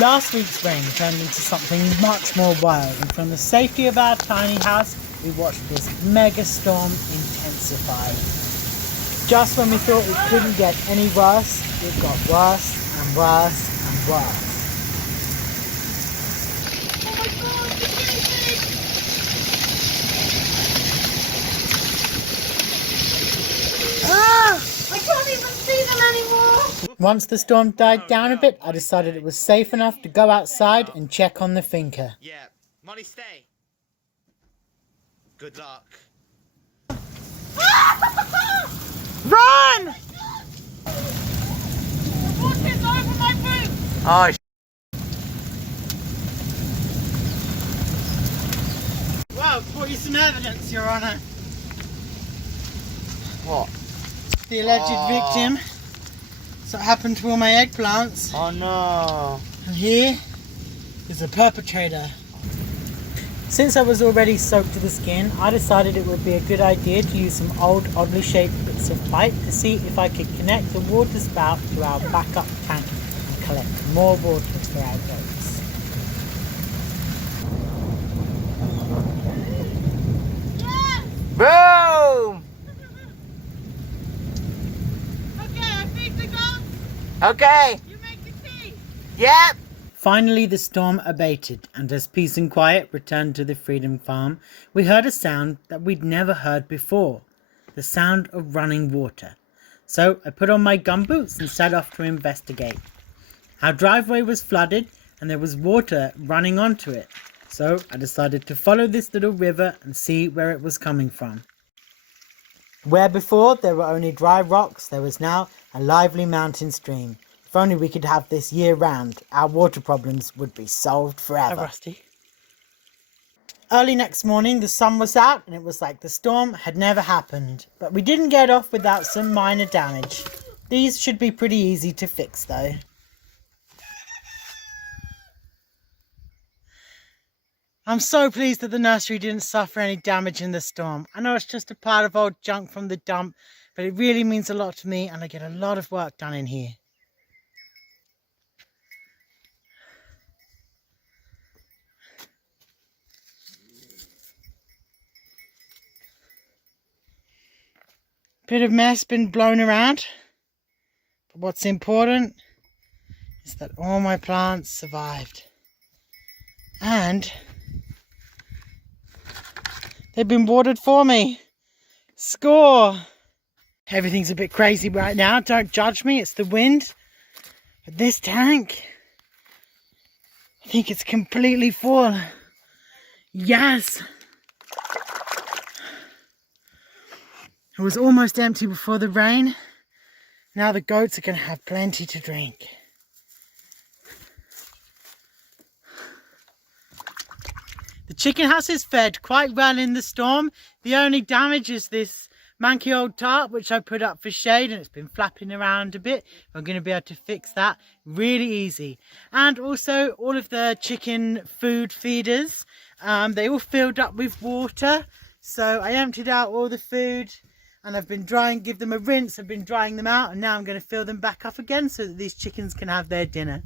Last week's rain turned into something much more wild, and from the safety of our tiny house, we watched this mega storm intensify. Just when we thought it couldn't get any worse, it got worse and worse and worse. Oh my god, the guinea pigs! Ah! I can't even see them anymore! Once the storm died down a bit, I decided it was safe enough to go outside and check on the finca. Yeah, Molly, stay. Good luck. Run! The water's over my boots! Oh, wow, brought you some evidence, Your Honour. What? The alleged victim. So it happened to all my eggplants. Oh no. And here is the perpetrator. Since I was already soaked to the skin, I decided it would be a good idea to use some old, oddly shaped bits of pipe to see if I could connect the water spout to our backup tank and collect more water for our goats. Boom! Okay, I feed the goats, Okay. you make the tea! Yep. Finally the storm abated, and as peace and quiet returned to the Freedom Farm, we heard a sound that we'd never heard before. The sound of running water. So I put on my gumboots and set off to investigate. Our driveway was flooded and there was water running onto it. So I decided to follow this little river and see where it was coming from. Where before there were only dry rocks, there was now a lively mountain stream. If only we could have this year round, our water problems would be solved forever. Rusty. Early next morning, the sun was out and it was like the storm had never happened. But we didn't get off without some minor damage. These should be pretty easy to fix though. I'm so pleased that the nursery didn't suffer any damage in the storm. I know it's just a pile of old junk from the dump, but it really means a lot to me and I get a lot of work done in here. Bit of mess been blown around, but what's important is that all my plants survived. And they've been watered for me. Score! Everything's a bit crazy right now, don't judge me, it's the wind. But this tank, I think it's completely full. Yes! It was almost empty before the rain. Now the goats are going to have plenty to drink. The chicken house is fed quite well in the storm. The only damage is this manky old tarp which I put up for shade and it's been flapping around a bit. I'm going to be able to fix that really easy. And also all of the chicken food feeders, they all filled up with water. So I emptied out all the food. And I've been give them a rinse, I've been drying them out, and now I'm going to fill them back up again so that these chickens can have their dinner.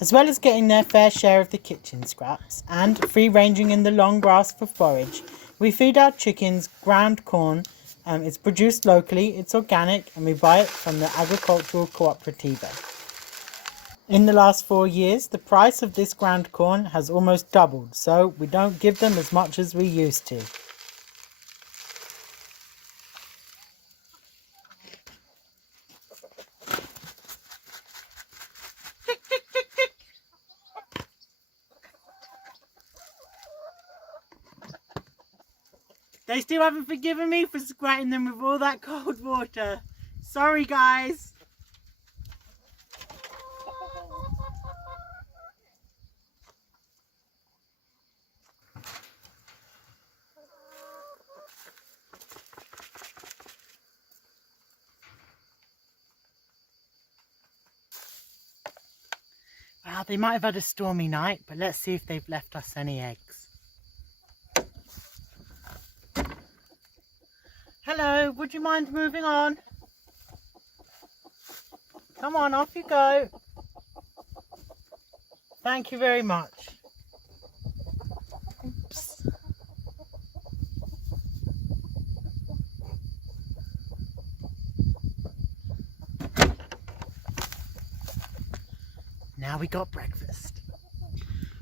As well as getting their fair share of the kitchen scraps, and free-ranging in the long grass for forage, we feed our chickens ground corn. It's produced locally, it's organic, and we buy it from the Agricultural Cooperativa. In the last 4 years, the price of this ground corn has almost doubled, so we don't give them as much as we used to. They still haven't forgiven me for scratching them with all that cold water. Sorry, guys. Well, they might have had a stormy night, but let's see if they've left us any eggs. Hello, would you mind moving on? Come on, off you go. Thank you very much. Oops. Now we got breakfast.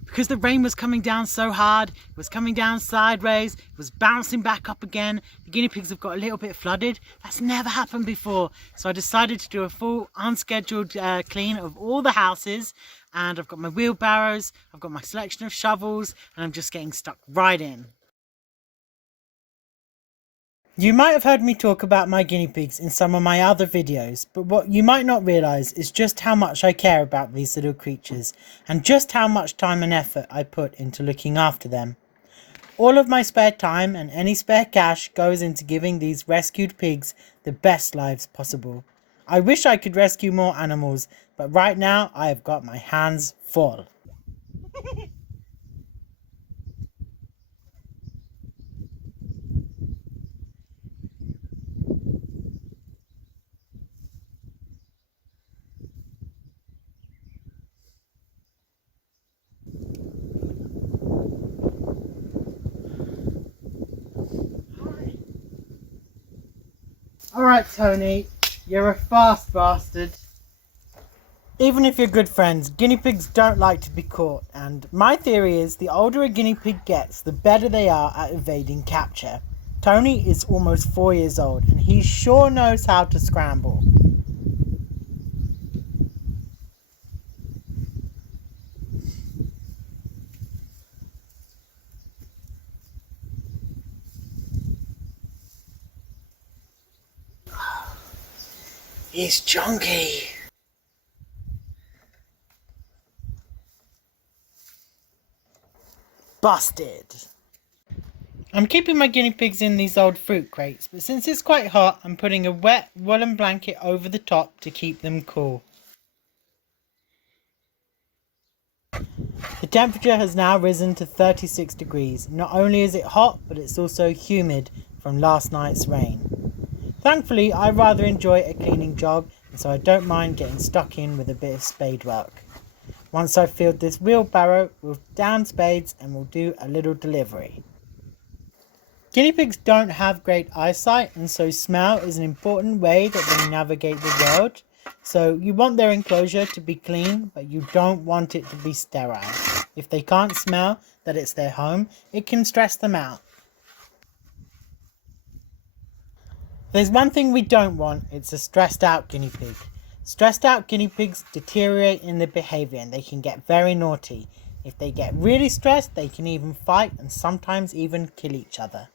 Because the rain was coming down so hard, it was coming down sideways, it was bouncing back up again, the guinea pigs have got a little bit flooded. That's never happened before. So I decided to do a full unscheduled clean of all the houses, and I've got my wheelbarrows, I've got my selection of shovels, and I'm just getting stuck right in. You might have heard me talk about my guinea pigs in some of my other videos, but what you might not realise is just how much I care about these little creatures, and just how much time and effort I put into looking after them. All of my spare time and any spare cash goes into giving these rescued pigs the best lives possible. I wish I could rescue more animals, but right now I have got my hands full. Alright Tony, you're a fast bastard. Even if you're good friends, guinea pigs don't like to be caught, and my theory is the older a guinea pig gets, the better they are at evading capture. Tony is almost 4 years old and he sure knows how to scramble. He's chunky. Busted. I'm keeping my guinea pigs in these old fruit crates, but since it's quite hot, I'm putting a wet woolen blanket over the top to keep them cool. The temperature has now risen to 36 degrees. Not only is it hot, but it's also humid from last night's rain. Thankfully, I rather enjoy a cleaning job, and so I don't mind getting stuck in with a bit of spade work. Once I've filled this wheelbarrow, we'll down spades and we'll do a little delivery. Guinea pigs don't have great eyesight, and so smell is an important way that they navigate the world. So you want their enclosure to be clean, but you don't want it to be sterile. If they can't smell that it's their home, it can stress them out. There's one thing we don't want, it's a stressed out guinea pig. Stressed out guinea pigs deteriorate in their behaviour and they can get very naughty. If they get really stressed, they can even fight and sometimes even kill each other.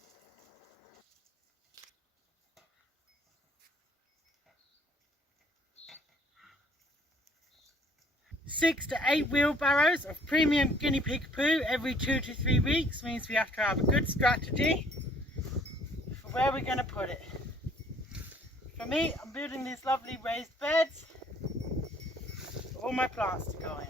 Six to 8 wheelbarrows of premium guinea pig poo every 2 to 3 weeks means we have to have a good strategy for where we're going to put it. For me, I'm building these lovely raised beds for all my plants to go in.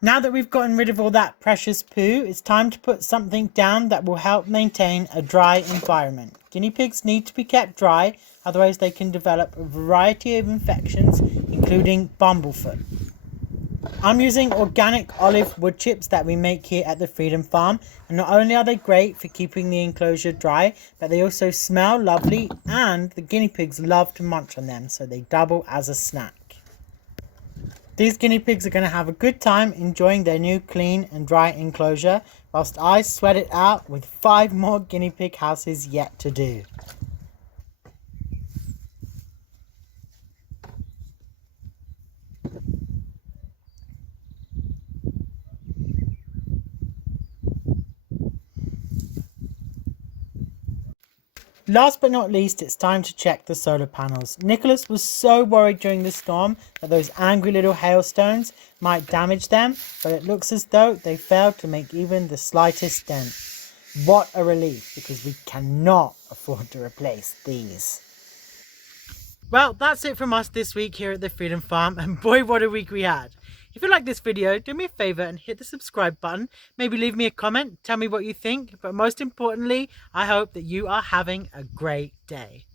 Now that we've gotten rid of all that precious poo, it's time to put something down that will help maintain a dry environment. Guinea pigs need to be kept dry, otherwise they can develop a variety of infections, including bumblefoot. I'm using organic olive wood chips that we make here at the Freedom Farm, and not only are they great for keeping the enclosure dry, but they also smell lovely and the guinea pigs love to munch on them, so they double as a snack. These guinea pigs are going to have a good time enjoying their new clean and dry enclosure, whilst I sweat it out with 5 more guinea pig houses yet to do. Last but not least, it's time to check the solar panels. Nicholas was so worried during the storm that those angry little hailstones might damage them, but it looks as though they failed to make even the slightest dent. What a relief, because we cannot afford to replace these. Well, that's it from us this week here at the Freedom Farm, and boy what a week we had. If you like this video, do me a favor and hit the subscribe button. Maybe leave me a comment, tell me what you think. But most importantly, I hope that you are having a great day.